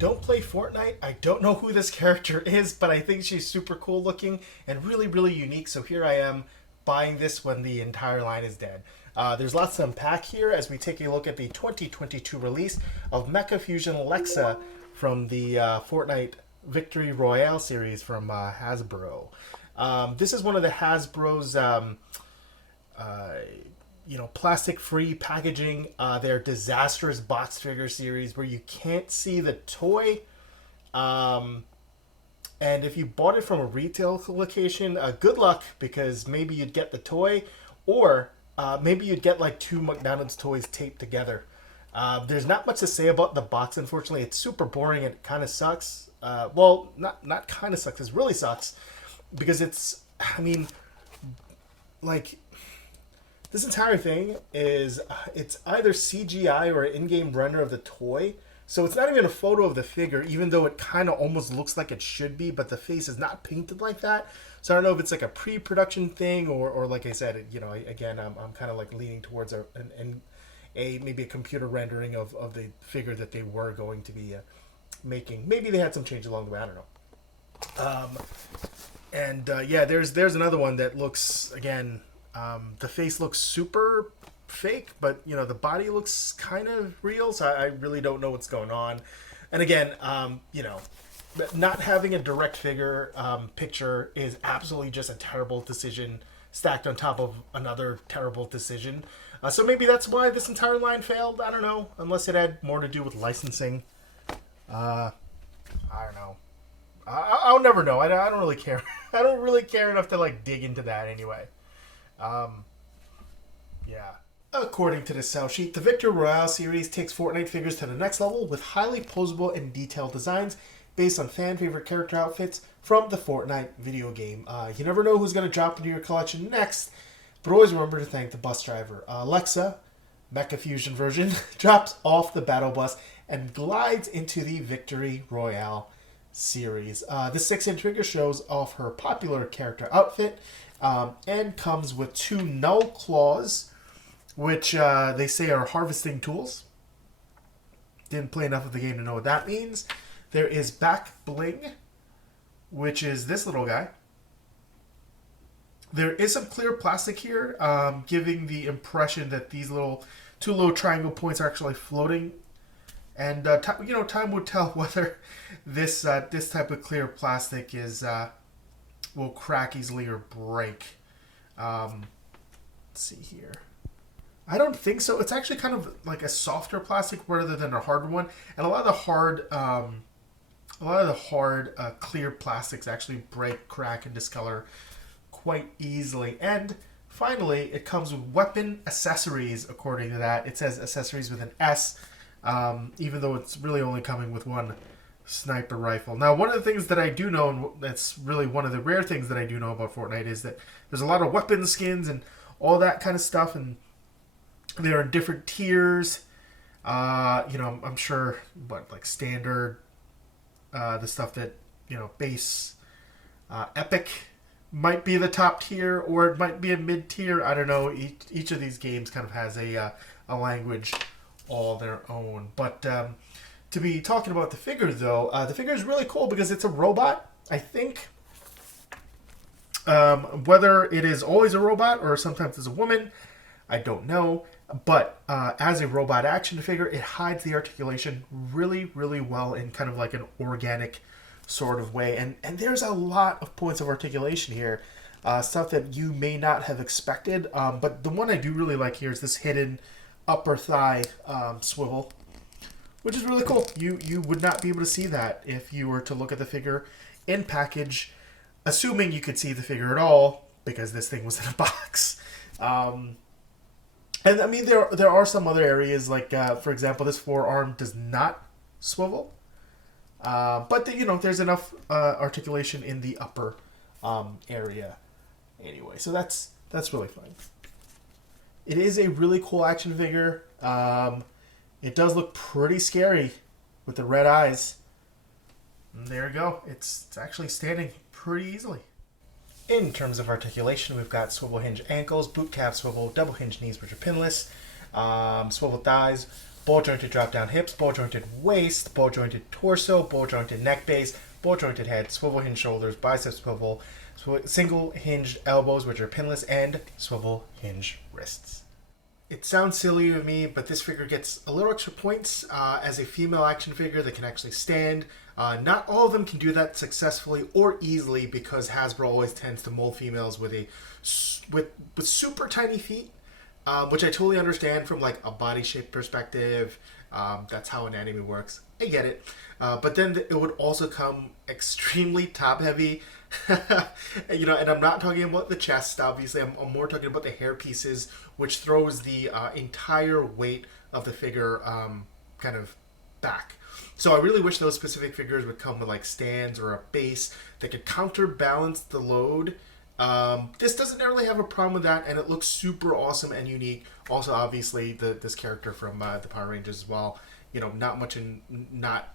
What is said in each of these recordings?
don't play Fortnite. I don't know who this character is, but I think she's super cool looking and really, really unique. So here I am buying this when the entire line is dead. There's lots to unpack here as we take a look at the 2022 release of Mechafusion Lexa from the Fortnite Victory Royale series from Hasbro. This is one of the Hasbro's plastic-free packaging. Their disastrous box figure series where you can't see the toy. And if you bought it from a retail location, good luck, because maybe you'd get the toy, or maybe you'd get like two McDonald's toys taped together. There's not much to say about the box, unfortunately. It's super boring and it kind of sucks. Well, not kind of sucks. It really sucks because it's, this entire thing is, it's either CGI or an in-game render of the toy. So it's not even a photo of the figure, even though it kind of almost looks like it should be, but the face is not painted like that. So I don't know if it's like a pre-production thing or like I said, again, I'm kind of like leaning towards maybe a computer rendering of the figure that they were going to be making. Maybe they had some change along the way. I don't know. Yeah, there's another one that looks, again, the face looks super fake, but the body looks kind of real, so I really don't know what's going on. And again, not having a direct figure picture is absolutely just a terrible decision stacked on top of another terrible decision. So maybe that's why this entire line failed. I don't know, unless it had more to do with licensing. I don't know. I'll never know. I don't really care. I don't really care enough to like dig into that anyway. Yeah. According to the sell sheet, the Victory Royale series takes Fortnite figures to the next level with highly posable and detailed designs based on fan favorite character outfits from the Fortnite video game. You never know who's going to drop into your collection next, but always remember to thank the bus driver. Lexa, Mechafusion version, drops off the battle bus and glides into the Victory Royale series. This 6-inch figure shows off her popular character outfit and comes with 2 Null Claws, which they say are harvesting tools. Didn't play enough of the game to know what that means. There is Back Bling, which is this little guy. There is some clear plastic here, giving the impression that these two little triangle points are actually floating. And time will tell whether this type of clear plastic will crack easily or break. Let's see here. I don't think so. It's actually kind of like a softer plastic rather than a harder one. And a lot of the hard clear plastics actually break, crack, and discolor quite easily. And finally, it comes with weapon accessories. According to that, it says accessories with an S, even though it's really only coming with one sniper rifle. Now, one of the things that I do know, and that's really one of the rare things that I do know about Fortnite, is that there's a lot of weapon skins and all that kind of stuff, and they're in different tiers. I'm sure, like standard, the stuff that, base, epic might be the top tier, or it might be a mid tier. I don't know. Each of these games kind of has a language all their own. But to be talking about the figure, though, the figure is really cool because it's a robot, I think. Whether it is always a robot or sometimes it's a woman, I don't know. But as a robot action figure, it hides the articulation really, really well in kind of like an organic sort of way. And there's a lot of points of articulation here. Stuff that you may not have expected. But the one I do really like here is this hidden upper thigh swivel, which is really cool. You would not be able to see that if you were to look at the figure in package, assuming you could see the figure at all, because this thing was in a box. And I mean, there are some other areas, like, for example, this forearm does not swivel. But, there's enough articulation in the upper area anyway. So that's really fun. It is a really cool action figure. It does look pretty scary with the red eyes. And there you go. It's actually standing pretty easily. In terms of articulation, we've got swivel hinge ankles, boot calf swivel, double hinge knees which are pinless, swivel thighs, ball jointed drop down hips, ball jointed waist, ball jointed torso, ball jointed neck base, ball jointed head, swivel hinge shoulders, bicep swivel, single hinged elbows, which are pinless, and swivel hinge wrists. It sounds silly to me, but this figure gets a little extra points as a female action figure that can actually stand. Not all of them can do that successfully or easily because Hasbro always tends to mold females with super tiny feet, which I totally understand from like a body shape perspective. That's how anatomy works. I get it. But then it would also come extremely top heavy. And I'm not talking about the chest, obviously. I'm more talking about the hair pieces, which throws the entire weight of the figure kind of back. So I really wish those specific figures would come with like stands or a base that could counterbalance the load. This doesn't really have a problem with that, and it looks super awesome and unique. Also, obviously, this character from the Power Rangers as well. Not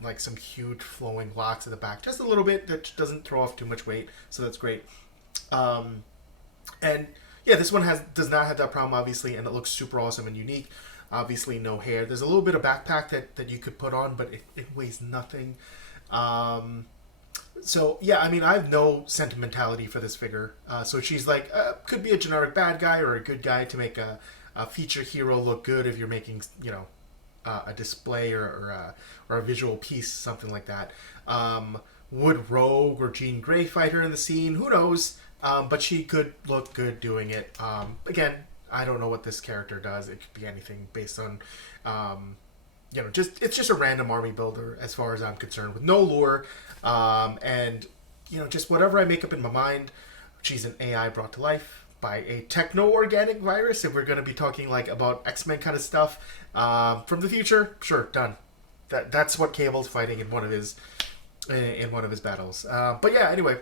like some huge flowing locks at the back, just a little bit that doesn't throw off too much weight, so that's great. And yeah, this one does not have that problem, obviously, and it looks super awesome and unique. Obviously, no hair. There's a little bit of backpack that you could put on, but it weighs nothing. So yeah, I mean, I have no sentimentality for this figure. So she's like, could be a generic bad guy or a good guy to make a feature hero look good if you're making, a display or a visual piece, something like that. Would Rogue or Jean Grey fight her in the scene? Who knows? But she could look good doing it. Again, I don't know what this character does. It could be anything based on, it's just a random army builder as far as I'm concerned, with no lore, and just whatever I make up in my mind. She's an AI brought to life by a techno-organic virus. If we're going to be talking like about X-Men kind of stuff from the future, sure, done. That's what Cable's fighting in one of his battles. But yeah, anyway,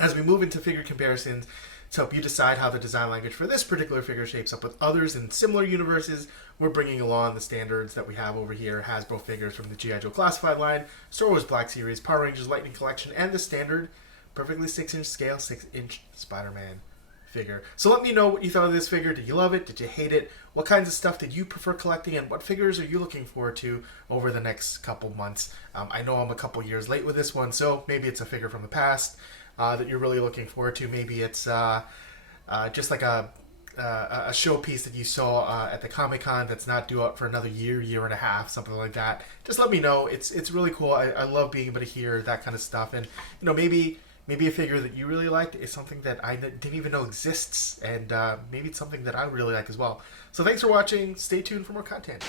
as we move into figure comparisons to help you decide how the design language for this particular figure shapes up with others in similar universes, we're bringing along the standards that we have over here: Hasbro figures from the G.I. Joe Classified line, Star Wars Black Series, Power Rangers Lightning Collection, and the standard perfectly 6-inch scale 6-inch Spider-Man figure. So let me know what you thought of this figure. Did you love it? Did you hate it? What kinds of stuff did you prefer collecting, and what figures are you looking forward to over the next couple months? I know I'm a couple years late with this one, so maybe it's a figure from the past that you're really looking forward to. Maybe it's just like a showpiece that you saw at the Comic-Con that's not due out for another year and a half, something like that. Just let me know. It's really cool. I love being able to hear that kind of stuff, and maybe a figure that you really liked is something that I didn't even know exists, and maybe it's something that I really like as well. So thanks for watching. Stay tuned for more content.